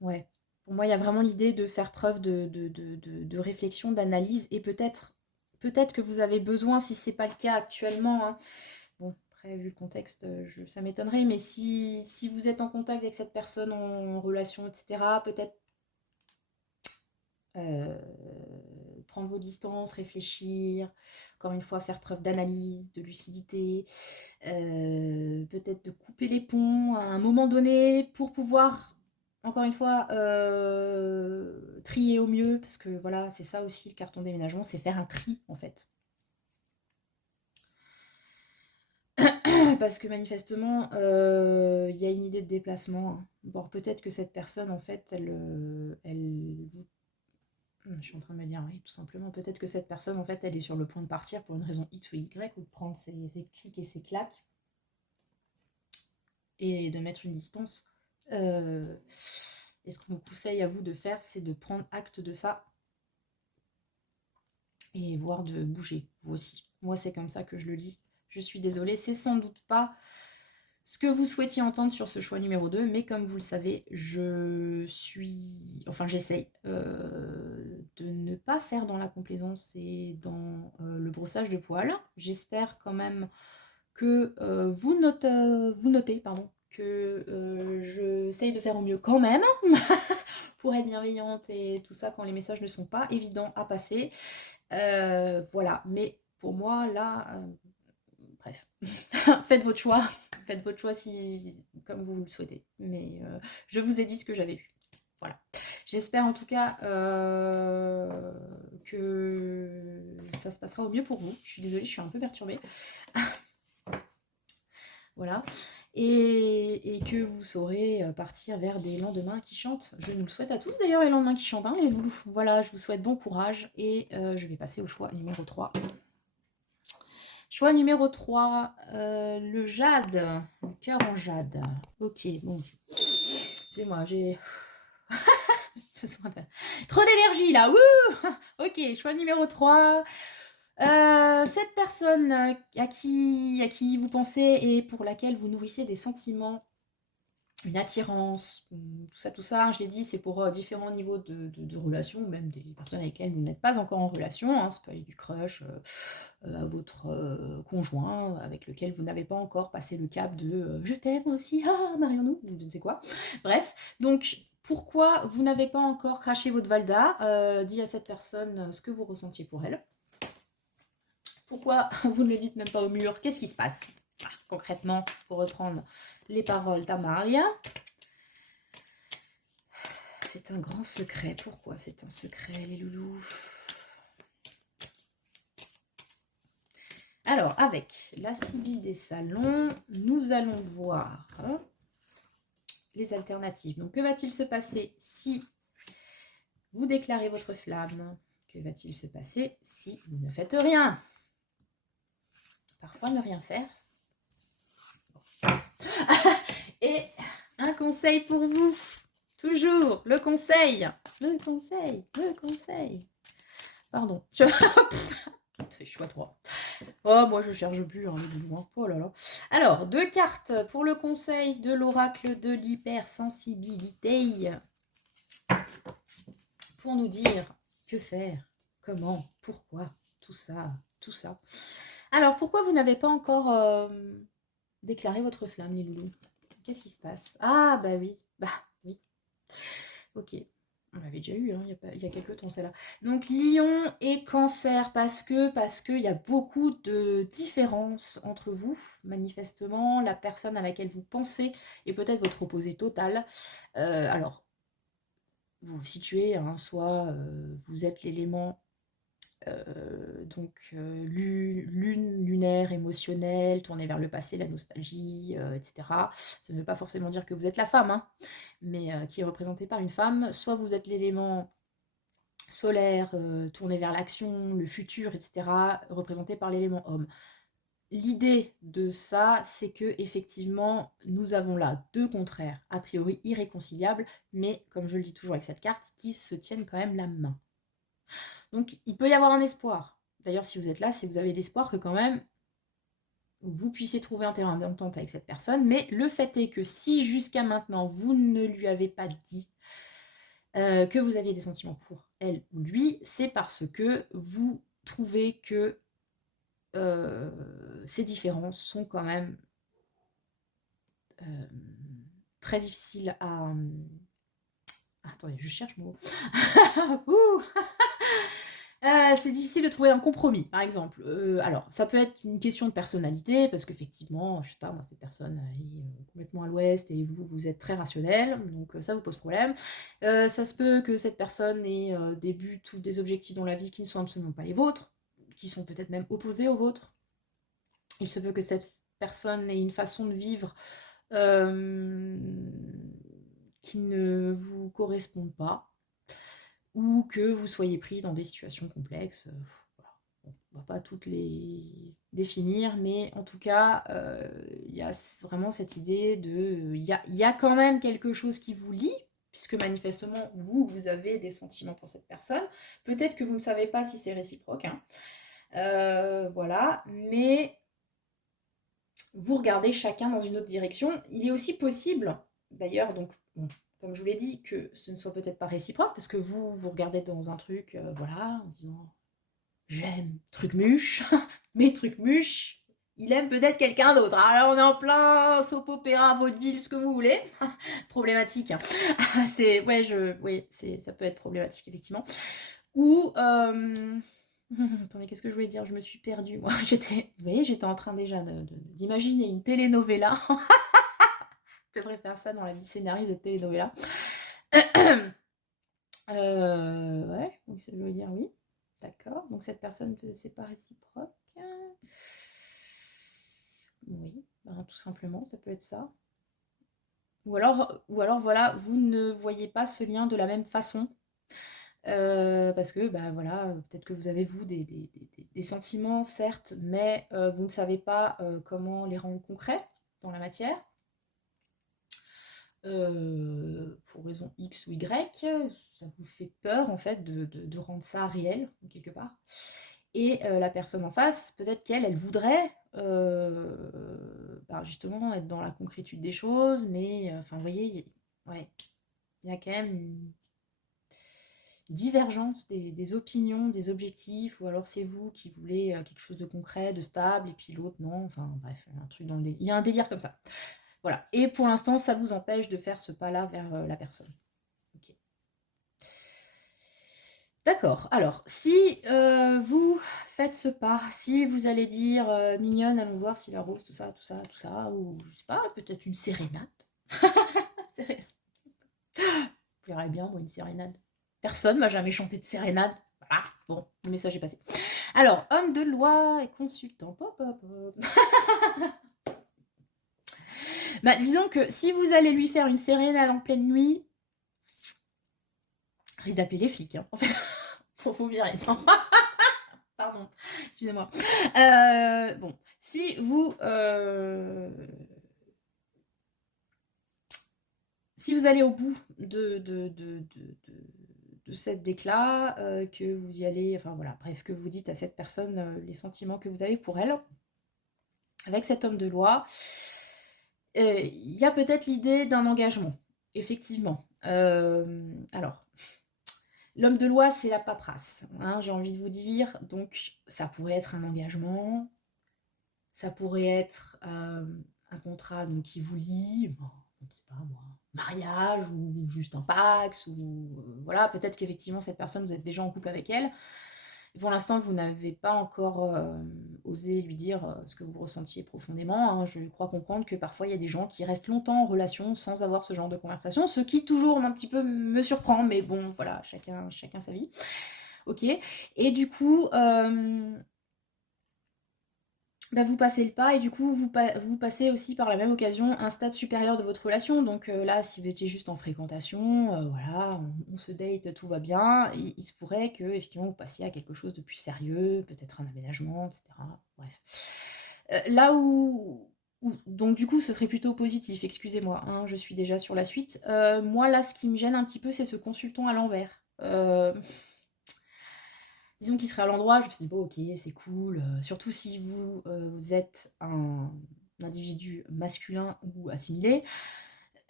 Ouais. Pour moi, il y a vraiment l'idée de faire preuve de réflexion, d'analyse, et peut-être que vous avez besoin, si ce n'est pas le cas actuellement, hein. Bon, après, vu le contexte, ça m'étonnerait, mais si vous êtes en contact avec cette personne, en relation, etc., peut-être prendre vos distances, réfléchir, encore une fois, faire preuve d'analyse, de lucidité, peut-être de couper les ponts à un moment donné pour pouvoir encore une fois, trier au mieux, parce que voilà, c'est ça aussi le carton déménagement, c'est faire un tri en fait. Parce que manifestement, il y a une idée de déplacement, hein. Bon, peut-être que cette personne, en fait, je suis en train de me dire, oui, tout simplement, peut-être que cette personne, en fait, elle est sur le point de partir pour une raison X ou Y, ou de prendre ses clics et ses claques, et de mettre une distance. Et ce qu'on vous conseille à vous de faire, c'est de prendre acte de ça et voire de bouger, vous aussi. Moi, c'est comme ça que je le lis. Je suis désolée, c'est sans doute pas ce que vous souhaitiez entendre sur ce choix numéro 2, mais comme vous le savez, j'essaye de ne pas faire dans la complaisance et dans le brossage de poils. J'espère quand même que vous notez, que j'essaye de faire au mieux quand même, pour être bienveillante et tout ça, quand les messages ne sont pas évidents à passer. Voilà, mais pour moi, là, bref, faites votre choix. Faites votre choix comme vous le souhaitez. Mais je vous ai dit ce que j'avais vu. Voilà. J'espère en tout cas que ça se passera au mieux pour vous. Je suis désolée, je suis un peu perturbée. Voilà. Et que vous saurez partir vers des lendemains qui chantent. Je nous le souhaite à tous d'ailleurs, les lendemains qui chantent, hein, les loulous. Voilà, je vous souhaite bon courage et je vais passer au choix numéro 3. Choix numéro 3, le jade, le cœur en jade. Ok, bon. Excusez-moi, j'ai trop d'énergie là. Wouh. Ok, choix numéro 3. Cette personne à qui vous pensez et pour laquelle vous nourrissez des sentiments, une attirance, tout ça, je l'ai dit, c'est pour différents niveaux de relations, même des personnes avec lesquelles vous n'êtes pas encore en relation, hein, ça peut aller du crush à votre conjoint avec lequel vous n'avez pas encore passé le cap de je t'aime aussi, ah, marions-nous, je ne sais quoi. Bref, donc pourquoi vous n'avez pas encore craché votre Valda, dit à cette personne ce que vous ressentiez pour elle. Pourquoi vous ne le dites même pas au mur? Qu'est-ce qui se passe? Concrètement, pour reprendre les paroles d'Amalia. C'est un grand secret. Pourquoi c'est un secret, les loulous? Alors, avec la Sibylle des salons, nous allons voir les alternatives. Donc, que va-t-il se passer si vous déclarez votre flamme? Que va-t-il se passer si vous ne faites rien? Parfois, ne rien faire. Et un conseil pour vous. Toujours, le conseil. Pardon. C'est choix 3. Oh, moi je cherche plus, hein, les loulous, hein. Oh là là. Alors, 2 cartes pour le conseil de l'oracle de l'hypersensibilité. Pour nous dire que faire, comment, pourquoi, tout ça, tout ça. Alors, pourquoi vous n'avez pas encore déclaré votre flamme, les loulous? Qu'est-ce qui se passe? Ah, bah oui. Bah oui. Ok. On l'avait déjà eu, hein, il y a quelques temps, celle-là. Donc, Lion et Cancer, parce qu'il y a beaucoup de différences entre vous. Manifestement, la personne à laquelle vous pensez est peut-être votre opposé total. Alors, vous vous situez, hein, soit vous êtes l'élément lune, lunaire, émotionnel, tourné vers le passé, la nostalgie, etc. Ça ne veut pas forcément dire que vous êtes la femme, hein, mais qui est représentée par une femme. Soit vous êtes l'élément solaire, tourné vers l'action, le futur, etc., représenté par l'élément homme. L'idée de ça, c'est que effectivement, nous avons là 2 contraires, a priori irréconciliables, mais comme je le dis toujours avec cette carte, qui se tiennent quand même la main. Donc, il peut y avoir un espoir. D'ailleurs, si vous êtes là, c'est que vous avez l'espoir que quand même, vous puissiez trouver un terrain d'entente avec cette personne. Mais le fait est que si jusqu'à maintenant, vous ne lui avez pas dit que vous aviez des sentiments pour elle ou lui, c'est parce que vous trouvez que ces différences sont quand même très difficiles à... Attendez, je cherche mon mot. Ouh. C'est difficile de trouver un compromis, par exemple. Alors, ça peut être une question de personnalité, parce qu'effectivement, je sais pas, moi, cette personne est complètement à l'ouest et vous êtes très rationnel, donc ça vous pose problème. Ça se peut que cette personne ait des buts ou des objectifs dans la vie qui ne sont absolument pas les vôtres, qui sont peut-être même opposés aux vôtres. Il se peut que cette personne ait une façon de vivre qui ne vous correspond pas, ou que vous soyez pris dans des situations complexes. Voilà. Bon, on va pas toutes les définir, mais en tout cas, il y a vraiment cette idée de... Il y a quand même quelque chose qui vous lie, puisque manifestement, vous avez des sentiments pour cette personne. Peut-être que vous ne savez pas si c'est réciproque, hein. Voilà, mais vous regardez chacun dans une autre direction. Il est aussi possible, d'ailleurs, donc, bon, comme je vous l'ai dit, que ce ne soit peut-être pas réciproque, parce que vous regardez dans un truc, voilà, en disant j'aime truc muche, mais truc muche, il aime peut-être quelqu'un d'autre. Alors on est en plein soap opéra, vaudeville, ce que vous voulez. Problématique, hein. C'est, ouais, oui, ça peut être problématique, effectivement. Ou, attendez, qu'est-ce que je voulais dire? Je me suis perdue, moi. Vous voyez, j'étais en train déjà d'imaginer une telenovela. Je devrais faire ça dans la vie scénariste de telenovela. Ouais, donc ça veut dire oui. D'accord. Donc cette personne, c'est pas réciproque. Oui, ben, tout simplement, ça peut être ça. Ou alors, voilà, vous ne voyez pas ce lien de la même façon. Parce que, bah voilà, peut-être que vous avez, vous, des sentiments, certes, mais vous ne savez pas comment les rendre concrets dans la matière. Pour raison X ou Y, ça vous fait peur en fait de rendre ça réel, quelque part. Et la personne en face, peut-être qu'elle, elle voudrait bah, justement être dans la concrétude des choses, mais enfin, vous voyez, ouais, il y a quand même une divergence des opinions, des objectifs, ou alors c'est vous qui voulez quelque chose de concret, de stable, et puis l'autre non, enfin bref, un truc dans il y a un délire comme ça. Voilà. Et pour l'instant, ça vous empêche de faire ce pas-là vers la personne. Ok. D'accord. Alors, si vous faites ce pas, si vous allez dire mignonne, allons voir si la rose, tout ça, tout ça, tout ça, ou je sais pas, peut-être une sérénade. Vous verrez bien, moi, une sérénade. Personne m'a jamais chanté de sérénade. Voilà. Bon, le message est passé. Alors, homme de loi et consultant. Pop, pop, pop. Bah, disons que si vous allez lui faire une sérénade en pleine nuit, risque d'appeler les flics, hein. En fait, faut vous virer. Non. Pardon, excusez-moi. Bon, si vous... si vous allez au bout de de cette déclat, que vous y allez, enfin voilà, bref, que vous dites à cette personne les sentiments que vous avez pour elle. Avec cet homme de loi, il y a peut-être l'idée d'un engagement, effectivement. Alors, l'homme de loi, c'est la paperasse, hein, j'ai envie de vous dire. Donc, ça pourrait être un engagement, ça pourrait être un contrat donc, qui vous lie, bon, je ne sais pas moi, mariage ou juste un Pacs, ou voilà, peut-être qu'effectivement cette personne, vous êtes déjà en couple avec elle. Et pour l'instant, vous n'avez pas encore osé lui dire ce que vous ressentiez profondément, hein. Je crois comprendre que parfois il y a des gens qui restent longtemps en relation sans avoir ce genre de conversation, ce qui toujours un petit peu me surprend, mais bon, voilà, chacun sa vie. Ok. Et du coup, bah, vous passez le pas et du coup, vous passez aussi par la même occasion un stade supérieur de votre relation. Donc là, si vous étiez juste en fréquentation, voilà, on se date, tout va bien, il se pourrait que effectivement vous passiez à quelque chose de plus sérieux, peut-être un aménagement, etc. Bref. Là donc du coup, ce serait plutôt positif, excusez-moi, hein, je suis déjà sur la suite. Moi, là, ce qui me gêne un petit peu, c'est ce consultant à l'envers. Disons qu'il serait à l'endroit, je me suis dit, bon, ok, c'est cool. Surtout si vous êtes un individu masculin ou assimilé,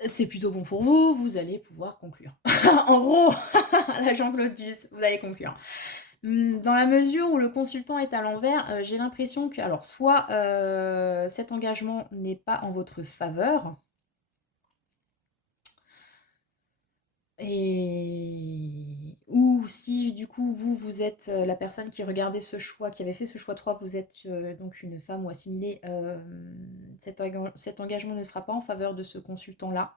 c'est plutôt bon pour vous, vous allez pouvoir conclure. En gros, la Jean-Claude Duss, vous allez conclure. Dans la mesure où le consultant est à l'envers, j'ai l'impression que, alors, soit cet engagement n'est pas en votre faveur, ou si du coup vous êtes la personne qui regardait ce choix, qui avait fait ce choix 3, vous êtes donc une femme ou assimilée, cet engagement ne sera pas en faveur de ce consultant-là.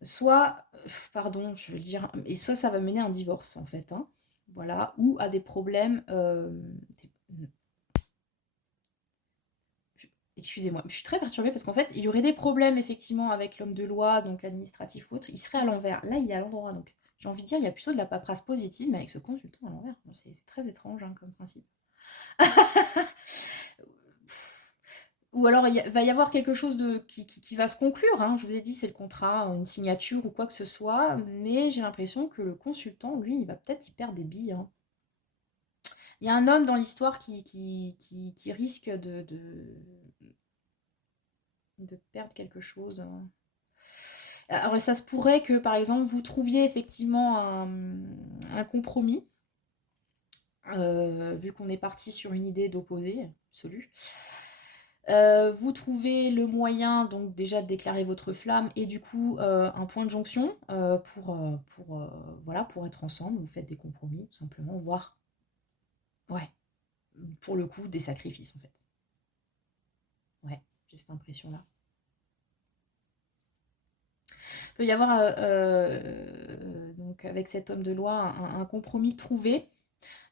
Soit, pardon, je vais le dire, et soit ça va mener à un divorce en fait, hein, voilà, ou à des problèmes. Excusez-moi, je suis très perturbée parce qu'en fait, il y aurait des problèmes effectivement avec l'homme de loi, donc administratif ou autre, il serait à l'envers. Là, il est à l'endroit, donc j'ai envie de dire, il y a plutôt de la paperasse positive, mais avec ce consultant à l'envers. Bon, c'est très étrange hein, comme principe. Ou alors, il va y avoir quelque chose qui va se conclure, hein. Je vous ai dit, c'est le contrat, une signature ou quoi que ce soit, mais j'ai l'impression que le consultant, lui, il va peut-être y perdre des billes, hein. Il y a un homme dans l'histoire qui risque de perdre quelque chose, hein. Alors, ça se pourrait que, par exemple, vous trouviez effectivement un compromis, vu qu'on est parti sur une idée d'opposé absolu. Vous trouvez le moyen, donc, déjà de déclarer votre flamme et du coup, un point de jonction voilà, pour être ensemble. Vous faites des compromis, tout simplement, voire, ouais, pour le coup, des sacrifices, en fait. Ouais, j'ai cette impression-là. Il peut y avoir, donc, avec cet homme de loi, un compromis trouvé.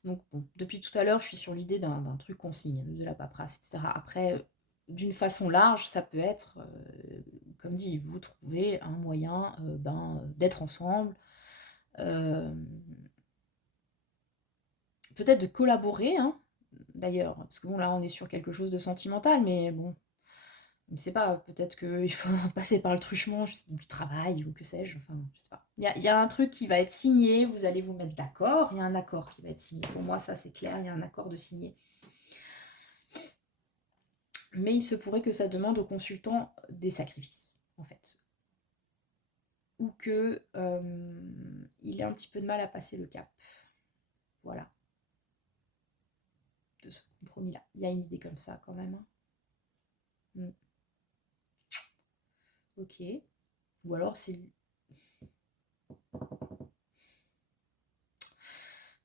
Donc, bon, depuis tout à l'heure, je suis sur l'idée d'un truc consigne, de la paperasse, etc. Après, d'une façon large, ça peut être, comme dit, vous trouvez un moyen d'être ensemble, euh, peut-être de collaborer, hein, d'ailleurs, parce que bon, là, on est sur quelque chose de sentimental, mais bon, je ne sais pas, peut-être qu'il faut passer par le truchement du travail ou que sais-je, enfin, je sais pas. Il y a un truc qui va être signé, vous allez vous mettre d'accord, il y a un accord qui va être signé. Pour moi, ça c'est clair, il y a un accord de signé. Mais il se pourrait que ça demande au consultant des sacrifices, en fait. Ou que il ait un petit peu de mal à passer le cap. Voilà. De ce compromis-là. Il y a une idée comme ça quand même, hein. Ok. Ou alors c'est...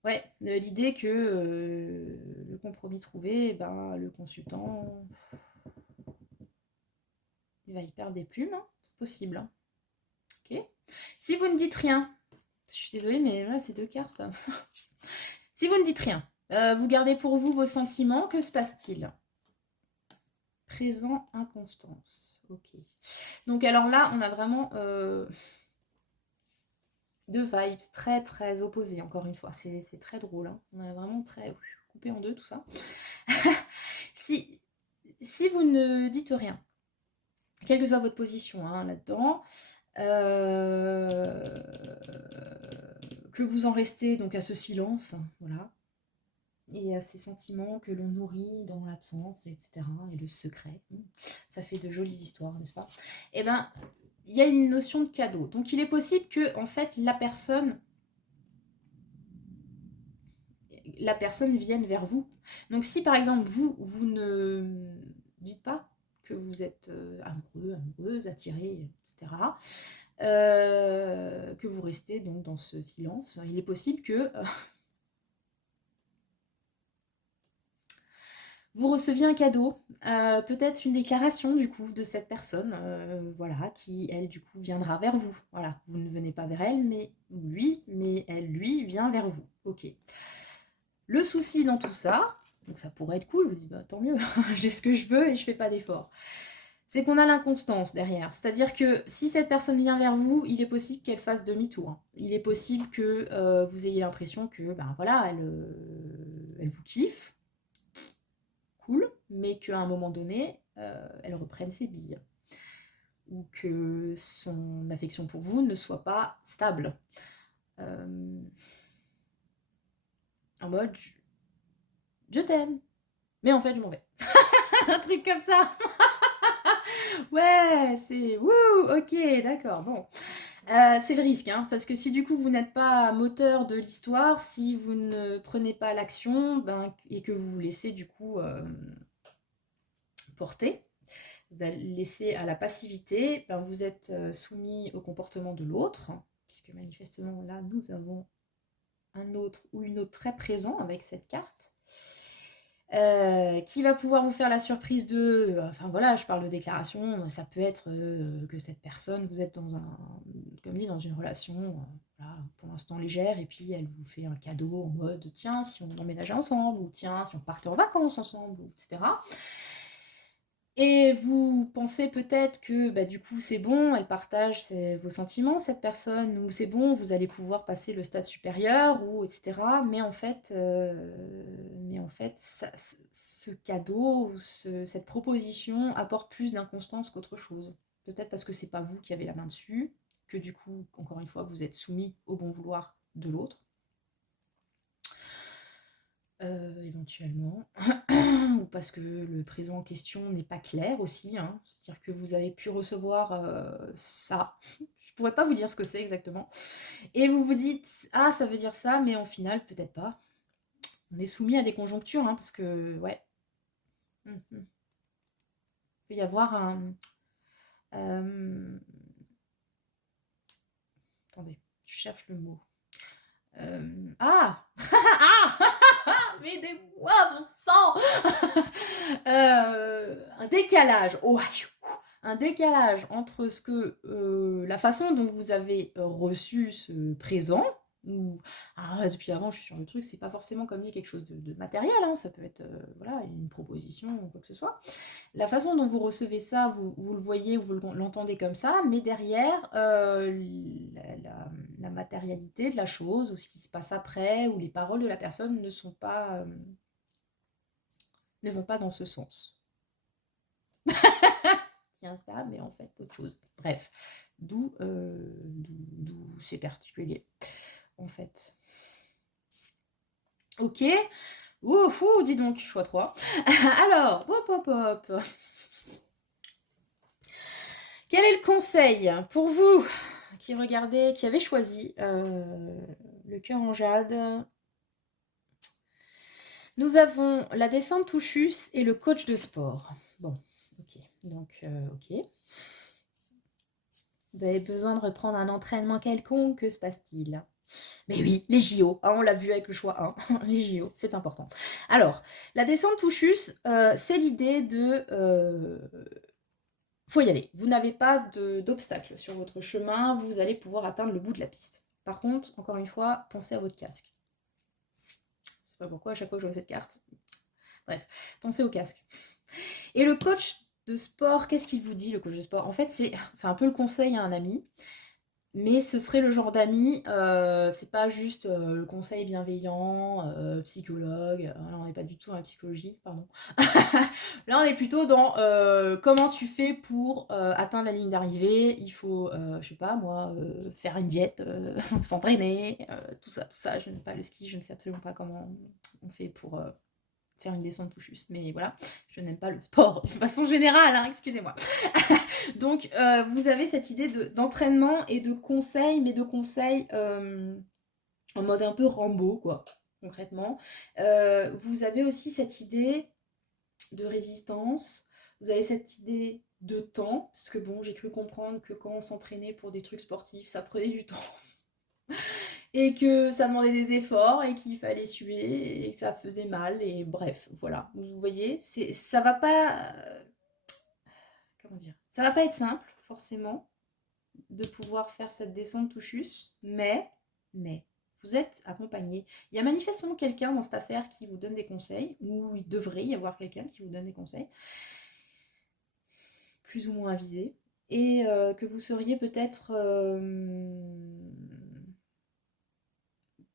Ouais, l'idée que le compromis trouvé, le consultant, il va y perdre des plumes, hein. C'est possible, hein. Ok. Si vous ne dites rien, je suis désolée, mais là, c'est 2 cartes. Si vous ne dites rien, vous gardez pour vous vos sentiments, que se passe-t-il? Présent, inconstance. Ok. Donc alors là, on a vraiment deux vibes très très opposées, encore une fois. C'est très drôle, hein. On a vraiment très coupé en deux tout ça. si vous ne dites rien, quelle que soit votre position hein, là-dedans, Que vous en restez donc à ce silence, voilà, et à ces sentiments que l'on nourrit dans l'absence, etc., et le secret. Ça fait de jolies histoires, n'est-ce pas? Eh ben, il y a une notion de cadeau. Donc, il est possible que, en fait, la personne vienne vers vous. Donc, si, par exemple, vous ne dites pas que vous êtes amoureux, amoureuse, attiré, etc., que vous restez donc dans ce silence, il est possible que vous receviez un cadeau, peut-être une déclaration du coup de cette personne, voilà, qui elle du coup viendra vers vous. Voilà, vous ne venez pas vers elle, mais lui, mais elle lui vient vers vous. Ok. Le souci dans tout ça, donc ça pourrait être cool, vous dites bah tant mieux, j'ai ce que je veux et je fais pas d'effort. C'est qu'on a l'inconstance derrière. C'est-à-dire que si cette personne vient vers vous, il est possible qu'elle fasse demi-tour. Il est possible que vous ayez l'impression que ben voilà, elle vous kiffe, cool, mais qu'à un moment donné, elle reprenne ses billes. Ou que son affection pour vous ne soit pas stable. En mode, je t'aime, mais en fait, je m'en vais. Un truc comme ça. Ouais, c'est... Wouh, ok, d'accord, bon. C'est le risque, hein, parce que si du coup vous n'êtes pas moteur de l'histoire, si vous ne prenez pas l'action, ben, et que vous vous laissez du coup porter, vous allez laisser à la passivité, ben, vous êtes soumis au comportement de l'autre, puisque manifestement là nous avons un autre ou une autre très présent avec cette carte. Qui va pouvoir vous faire la surprise de... Enfin voilà, je parle de déclaration, ça peut être que cette personne, vous êtes dans un... Comme dit, dans une relation, voilà, pour l'instant légère, et puis elle vous fait un cadeau en mode, tiens, si on emménageait ensemble, ou tiens, si on partait en vacances ensemble, etc. Et vous pensez peut-être que bah, du coup c'est bon, elle partage vos sentiments, cette personne, ou c'est bon, vous allez pouvoir passer le stade supérieur, ou etc. Mais en fait, ce cadeau, cette proposition apporte plus d'inconstance qu'autre chose. Peut-être parce que c'est pas vous qui avez la main dessus, que du coup, encore une fois, vous êtes soumis au bon vouloir de l'autre. Éventuellement, ou parce que le présent en question n'est pas clair aussi, hein. C'est-à-dire que vous avez pu recevoir ça, je pourrais pas vous dire ce que c'est exactement, et vous vous dites ah ça veut dire ça, mais en final peut-être pas. On est soumis à des conjonctures, hein, parce que ouais, il peut y avoir un attendez, je cherche le mot. Ah ah aidez-moi, bon sang. Un décalage. Oh, un décalage entre ce que la façon dont vous avez reçu ce présent, ou depuis avant je suis sur le truc, c'est pas forcément comme dit quelque chose de matériel, hein, ça peut être voilà, une proposition ou quoi que ce soit. La façon dont vous recevez ça, vous le voyez ou vous l'entendez comme ça, mais derrière, la matérialité de la chose, ou ce qui se passe après, ou les paroles de la personne ne sont pas, ne vont pas dans ce sens. Tiens ça, mais en fait autre chose. Bref, d'où c'est particulier, en fait. Ok. Ouf, dis donc, choix 3. Alors, hop, hop, hop. Quel est le conseil pour vous qui regardez, qui avez choisi le cœur en jade? Nous avons la descente Touchus et le coach de sport. Bon, ok. Donc, ok. Vous avez besoin de reprendre un entraînement quelconque, que se passe-t-il? Mais oui, les JO, hein, on l'a vu avec le choix 1, les JO, c'est important. Alors, la descente Touchus, c'est l'idée de... faut y aller. Vous n'avez pas d'obstacle sur votre chemin, vous allez pouvoir atteindre le bout de la piste. Par contre, encore une fois, pensez à votre casque. Je sais pas pourquoi, à chaque fois que je vois cette carte. Bref, pensez au casque. Et le coach de sport, qu'est-ce qu'il vous dit, le coach de sport? En fait, c'est un peu le conseil à un ami. Mais ce serait le genre d'amis, c'est pas juste le conseil bienveillant, psychologue, là on n'est pas du tout dans la psychologie, pardon. Là on est plutôt dans comment tu fais pour atteindre la ligne d'arrivée, il faut, je sais pas moi, faire une diète, s'entraîner, tout ça, je n'aime pas le ski, je ne sais absolument pas comment on fait pour faire une descente tout juste, mais voilà, je n'aime pas le sport de façon générale, hein, excusez-moi. Donc, vous avez cette idée d'entraînement et de conseils, mais de conseils en mode un peu Rambo, quoi, concrètement. Vous avez aussi cette idée de résistance, vous avez cette idée de temps, parce que bon, j'ai cru comprendre que quand on s'entraînait pour des trucs sportifs, ça prenait du temps. Et que ça demandait des efforts et qu'il fallait suer et que ça faisait mal et bref, voilà. Vous voyez, ça va pas comment dire? Ça va pas être simple forcément de pouvoir faire cette descente touchus, mais vous êtes accompagné. Il y a manifestement quelqu'un dans cette affaire qui vous donne des conseils, ou il devrait y avoir quelqu'un qui vous donne des conseils, plus ou moins avisés, et que vous seriez peut-être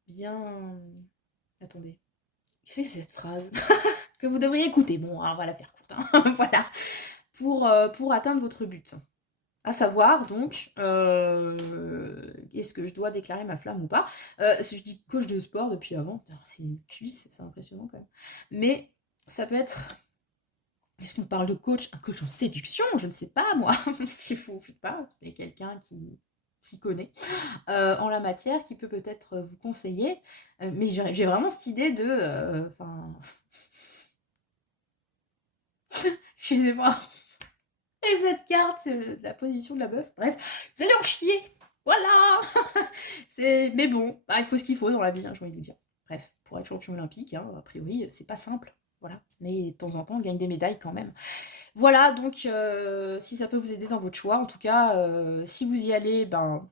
bien. Attendez, qu'est-ce que c'est cette phrase que vous devriez écouter. Bon, alors on va la faire courte, hein. Voilà, pour atteindre votre but. À savoir donc, est-ce que je dois déclarer ma flamme ou pas? Si je dis coach de sport depuis avant, c'est une cuisse, c'est impressionnant quand même. Mais ça peut être, est-ce qu'on parle de coach? Un coach en séduction? Je ne sais pas moi, s'il faut, je sais pas, il y a quelqu'un qui s'y connaît en la matière, qui peut peut-être vous conseiller. Mais j'ai vraiment cette idée de, enfin, excusez-moi. Et cette carte, c'est la position de la meuf. Bref, vous allez en chier. Voilà. Mais bon, bah, il faut ce qu'il faut dans la vie, hein, j'ai envie de vous dire. Bref, pour être champion olympique, hein, a priori, c'est pas simple. Voilà. Mais de temps en temps, on gagne des médailles quand même. Voilà, donc si ça peut vous aider dans votre choix, en tout cas, si vous y allez, ben,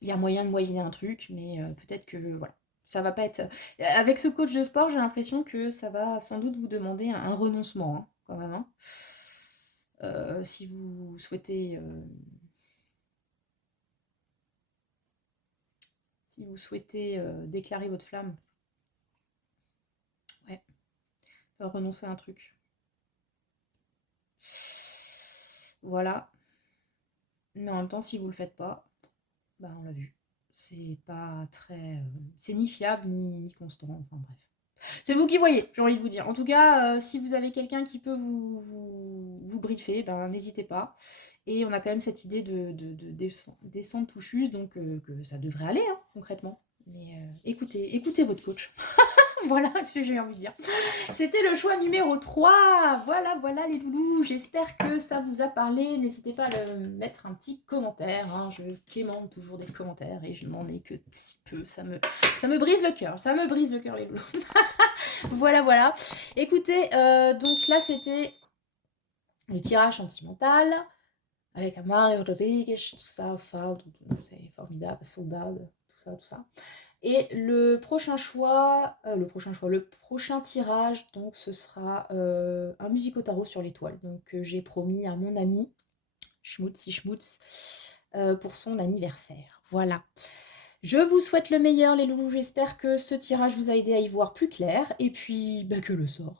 il y a moyen de moyenner un truc, mais peut-être que voilà. Ça va pas être. Avec ce coach de sport, j'ai l'impression que ça va sans doute vous demander un renoncement, hein, quand même, hein. Si vous souhaitez déclarer votre flamme, ouais, renoncer à un truc. Voilà. Mais en même temps, si vous le faites pas, bah on l'a vu. C'est pas très. C'est ni fiable ni constant. Enfin bref. C'est vous qui voyez, j'ai envie de vous dire. En tout cas, si vous avez quelqu'un qui peut vous briefer, ben n'hésitez pas. Et on a quand même cette idée de descendre tout juste, donc que ça devrait aller, hein, concrètement. Mais écoutez votre coach. Voilà ce que j'ai envie de dire. C'était le choix numéro 3. Voilà, voilà les loulous. J'espère que ça vous a parlé. N'hésitez pas à le mettre un petit commentaire, hein. Je quémande toujours des commentaires et je n'en ai que si peu. Ça me brise le cœur. Ça me brise le cœur les loulous. Voilà, voilà. Écoutez, donc là c'était le tirage sentimental avec Amar Rodriguez, tout ça, c'est formidable, Soldad, tout ça, tout ça. Et le prochain tirage, donc ce sera un musico tarot sur l'étoile. Donc j'ai promis à mon ami Schmutz pour son anniversaire. Voilà. Je vous souhaite le meilleur les loulous, j'espère que ce tirage vous a aidé à y voir plus clair. Et puis, bah, que le sort.